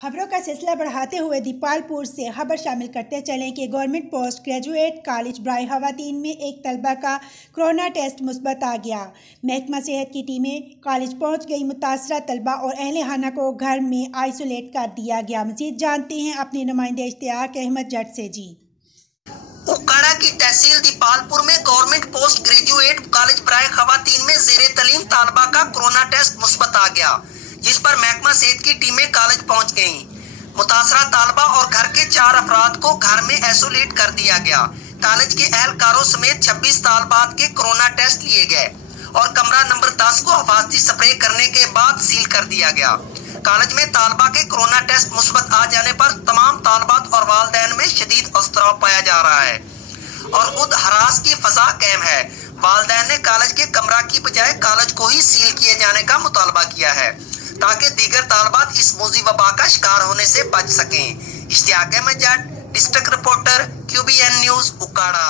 खबरों का सिलसिला बढ़ाते हुए दीपालपुर से खबर शामिल करते चलें कि गवर्नमेंट पोस्ट ग्रेजुएट कॉलेज बराए खवातीन में एक तलबा का कोरोना टेस्ट मुस्बत आ गया। महकमा सेहत की टीमें कॉलेज पहुंच गई। मुतासरा तलबा और अहले खाना को घर में आइसोलेट कर दिया गया। मजीद जानते हैं अपने नुमाइंदे इश्तियाक अहमद जट से। जी, उकाड़ा की तहसील दीपालपुर में गवर्नमेंट पोस्ट ग्रेजुएट कॉलेज बराए खवातीन में ज़ेरे तलीम तालबा का कोरोना टेस्ट मुस्बत आ गया, जिस पर महकमा सेहत की टीमें कॉलेज पहुंच गईं। मुतासरा तालबा और घर के 4 अफराद को घर में आइसोलेट कर दिया गया। कॉलेज के एहलकारों समेत 26 तालबात के कोरोना टेस्ट लिए गए और कमरा नंबर 10 को हिफाजती स्प्रे करने के बाद सील कर दिया गया। कॉलेज में तालबा के कोरोना टेस्ट मुस्बत आ जाने पर तमाम तालबात और वालिदैन में शदीद अस्तराब पाया जा रहा है और खुद हरास की फजा कायम है। वालिदैन ने कॉलेज के कमरा की बजाय कॉलेज को ही सील किए जाने का मुतालबा किया है ताकि दीगर तालबात इस मौजी वबा का शिकार होने से बच सकें। Ishtiaq Ahmed Jatt, district reporter, QBN news, उकाड़ा।